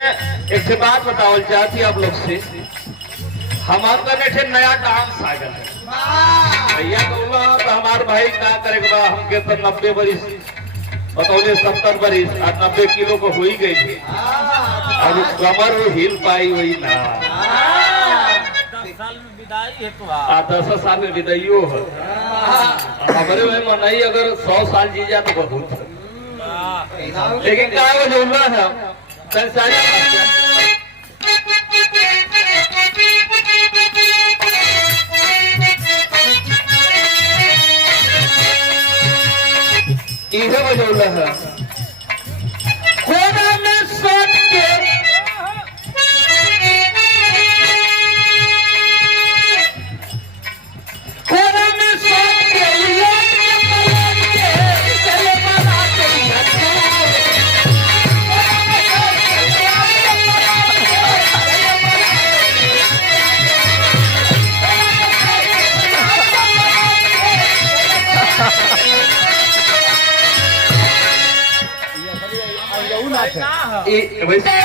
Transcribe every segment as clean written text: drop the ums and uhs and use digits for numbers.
एक से बात बताओ चाहती आप लोग से, हमारे कने नया डांस आ गया भैया बोला तो हमारे भाई क्या करेगा बा हमके तो 90 बरिस बतौले 70 बरिस और 90 किलो को हो ही गई थी और कमर वो हिल पाई वही ना 10 साल में विदाई है तो 10 साल में विदाइयो है हमारे भाई मनाई अगर 100 साल जी जाए तो बहुत है। लेकिन क्या बोलना है इहे बजौला है कोना में सोच के कोना में सोच के उलट के पलट के चले बनाते वैसे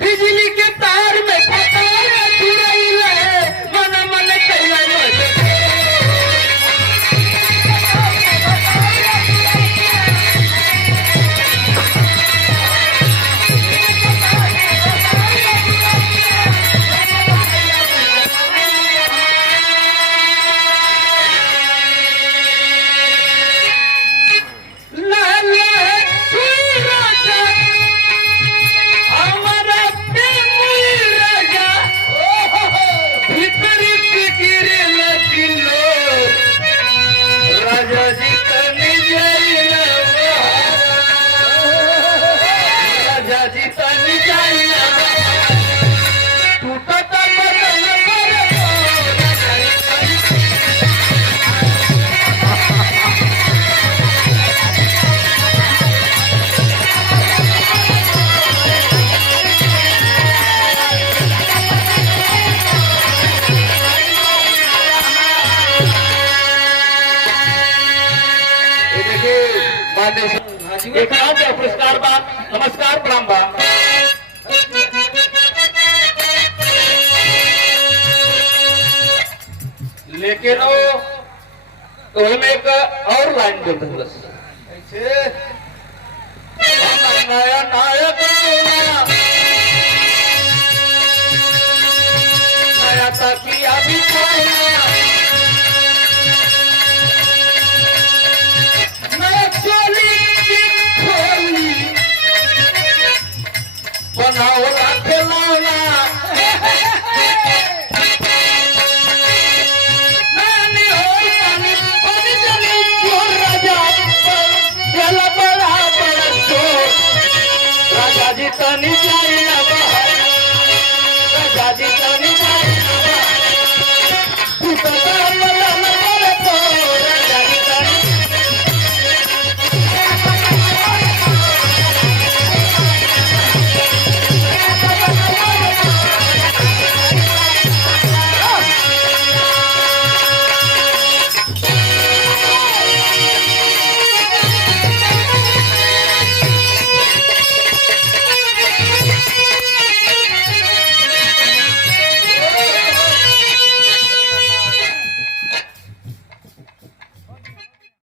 बिजली के तार में एक पुरस्कार बा नमस्कार प्रणाम बा लेकिन वो में एक और लाइन बोलते नया नायक नया तकिया बिछाया बनाओ खिलौना